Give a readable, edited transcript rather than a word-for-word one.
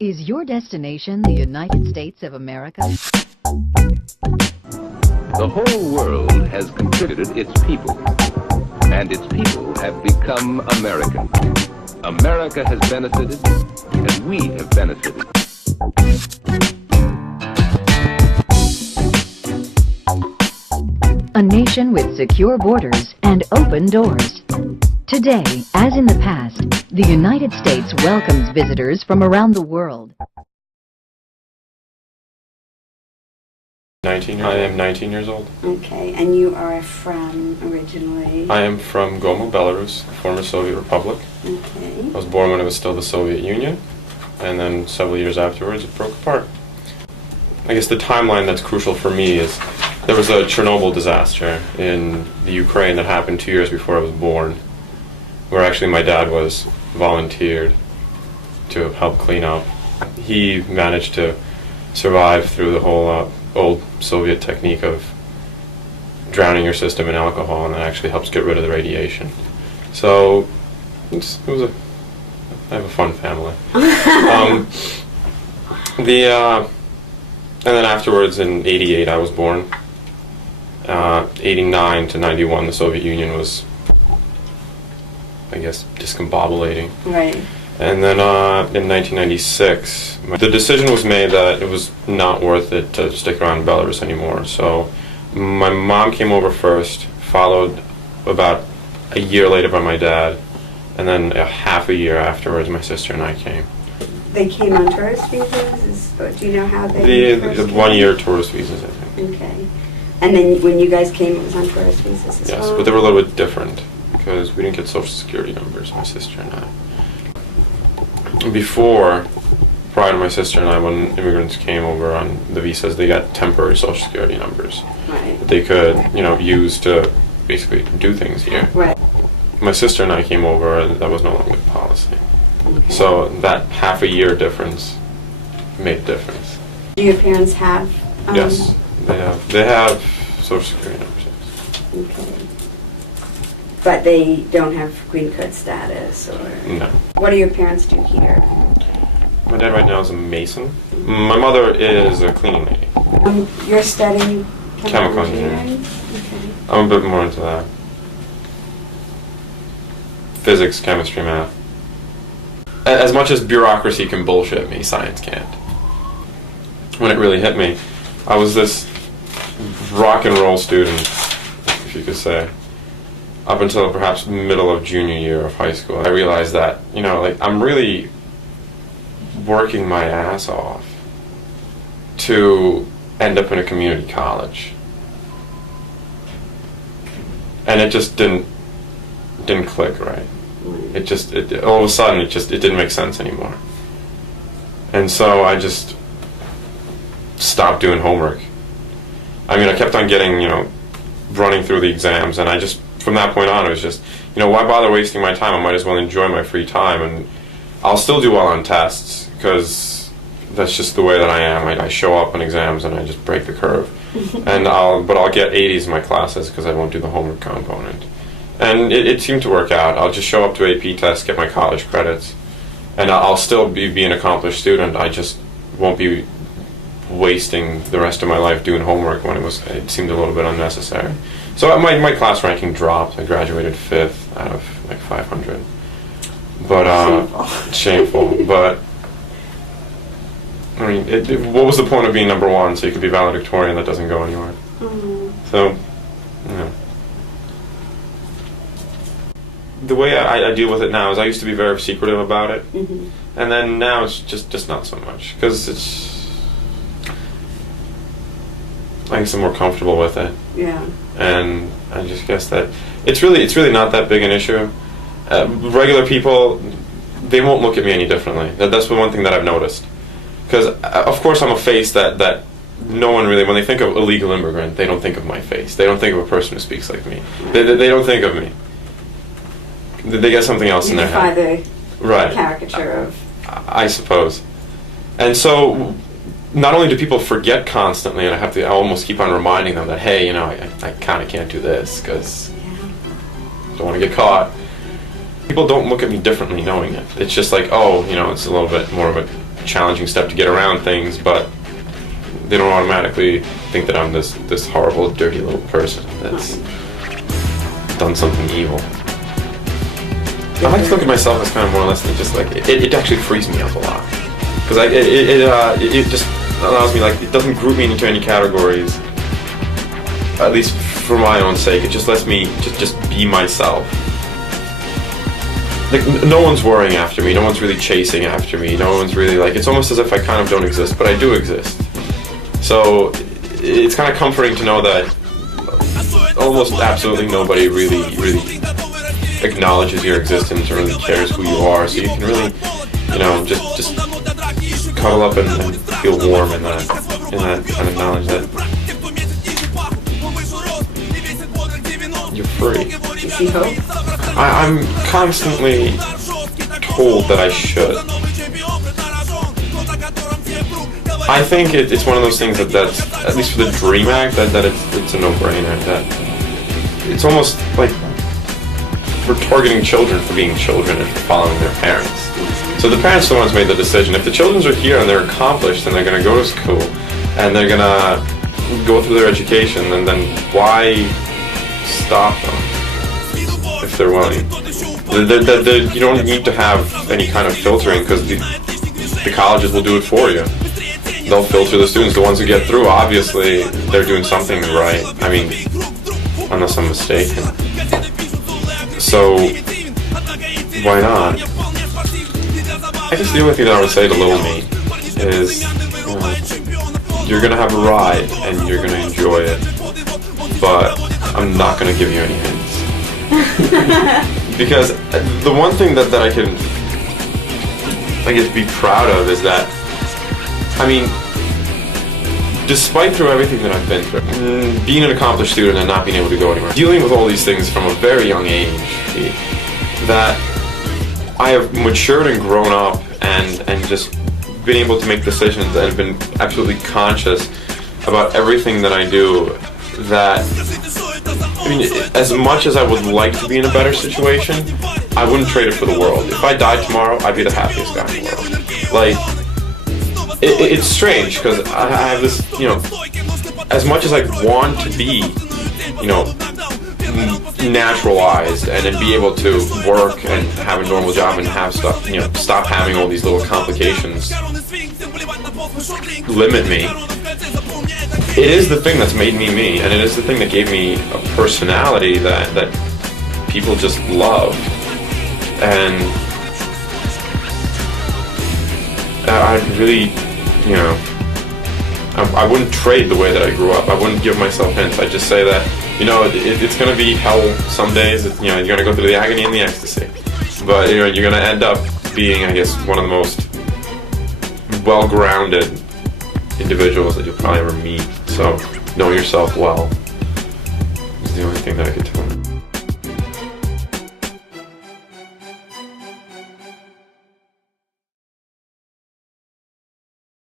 Is your destination the United States of America? The whole world has considered its people, and its people have become American. America has benefited, and we have benefited. A nation with secure borders and open doors. Today, as in the past, the United States welcomes visitors from around the world. I am 19 years old. Okay, and you are from originally? I am from Goma, Belarus, a former Soviet republic. Okay. I was born when it was still the Soviet Union, and then several years afterwards it broke apart. I guess the timeline that's crucial for me is there was a Chernobyl disaster in the Ukraine that happened 2 years before I was born, where actually my dad was volunteered to help clean up. He managed to survive through the whole old Soviet technique of drowning your system in alcohol, and that actually helps get rid of the radiation. So I have a fun family. And then afterwards in '88 I was born. '89 to '91 the Soviet Union was, I guess, discombobulating. Right. And then in 1996, the decision was made that it was not worth it to stick around in Belarus anymore. So my mom came over first, followed about a year later by my dad, and then a half a year afterwards my sister and I came. They came on tourist visas? Do you know how they The 1 year tourist visas, I think. Okay. And then when you guys came, it was on tourist visas as well? Yes, but they were a little bit different because we didn't get social security numbers, my sister and I. Prior to my sister and I, when immigrants came over on the visas, they got temporary social security numbers that they could, use to basically do things here. Right. My sister and I came over, and that was no longer the policy. Okay. So that half a year difference made a difference. Do your parents have? Yes, they have social security numbers. Okay. But they don't have green card status, or? No. What do your parents do here? My dad right now is a mason. My mother is a cleaning lady. You're studying chemical engineering. Okay. I'm a bit more into that. Physics, chemistry, math. As much as bureaucracy can bullshit me, science can't. When it really hit me, I was this rock and roll student, if you could say, up until perhaps middle of junior year of high school. I realized that, I'm really working my ass off to end up in a community college. And it just didn't click right. All of a sudden, it didn't make sense anymore. And so I just stopped doing homework. I kept on getting, running through the exams, and from that point on, it was just, why bother wasting my time? I might as well enjoy my free time, and I'll still do well on tests, because that's just the way that I am. I show up on exams, and I just break the curve. But I'll get 80s in my classes, because I won't do the homework component. And it seemed to work out. I'll just show up to AP tests, get my college credits, and I'll still be an accomplished student. I just won't be wasting the rest of my life doing homework when it seemed a little bit unnecessary. So my class ranking dropped. I graduated 5th out of 500. But shameful. But what was the point of being number one? So you could be valedictorian that doesn't go anywhere. Mm-hmm. So, the way I deal with it now is I used to be very secretive about it, and then now it's just not so much, because I guess I'm more comfortable with it. Yeah. And I just guess that it's really not that big an issue. Regular people, they won't look at me any differently. That's the one thing that I've noticed. Because of course I'm a face that no one really, when they think of illegal immigrant, they don't think of my face. They don't think of a person who speaks like me. They don't think of me. They get something else in their head. Right. Caricature of. I suppose. And so, not only do people forget constantly, and I almost keep on reminding them that, hey, I kind of can't do this because I don't want to get caught. People don't look at me differently knowing it. It's just like, oh, it's a little bit more of a challenging step to get around things, but they don't automatically think that I'm this horrible, dirty little person that's done something evil. I like to look at myself as kind of more or less than just like, it actually frees me up a lot. Because it just allows me, like, it doesn't group me into any categories, at least for my own sake. It just lets me just be myself. Like, no one's worrying after me, no one's really chasing after me, no one's really like, it's almost as if I kind of don't exist, but I do exist. So it's kind of comforting to know that almost absolutely nobody really acknowledges your existence or really cares who you are, so you can really, you know, just cuddle up and feel warm in that kind of knowledge that you're free. I'm constantly told that I should. I think it's one of those things that's, at least for the DREAM Act, that it's a no-brainer. That it's almost like we're targeting children for being children and for following their parents. So the parents are the ones who made the decision. If the children are here and they're accomplished and they're going to go to school and they're going to go through their education, and then why stop them if they're willing? You don't need to have any kind of filtering, because the colleges will do it for you. They'll filter the students. The ones who get through, obviously, they're doing something right. I mean, unless I'm mistaken. So, why not? I guess the only thing that I would say to little me is, you know, you're going to have a ride and you're going to enjoy it, but I'm not going to give you any hints. Because the one thing that I can, I guess, be proud of is that, I mean, despite through everything that I've been through, being an accomplished student and not being able to go anywhere, dealing with all these things from a very young age, that I have matured and grown up and just been able to make decisions and been absolutely conscious about everything that I do. That, I mean, as much as I would like to be in a better situation, I wouldn't trade it for the world. If I died tomorrow, I'd be the happiest guy in the world. Like, it's strange, because I have this, you know, as much as I want to be, you know, naturalized and then be able to work and have a normal job and have stuff, you know, stop having all these little complications limit me. It is the thing that's made me me, and it is the thing that gave me a personality that people just love. And I really, you know, I wouldn't trade the way that I grew up. I wouldn't give myself hints. I'd just say that, you know, it's going to be hell some days. You know, you're going to go through the agony and the ecstasy. But, you know, you're going to end up being, I guess, one of the most well-grounded individuals that you'll probably ever meet. So, know yourself well is the only thing that I could tell you.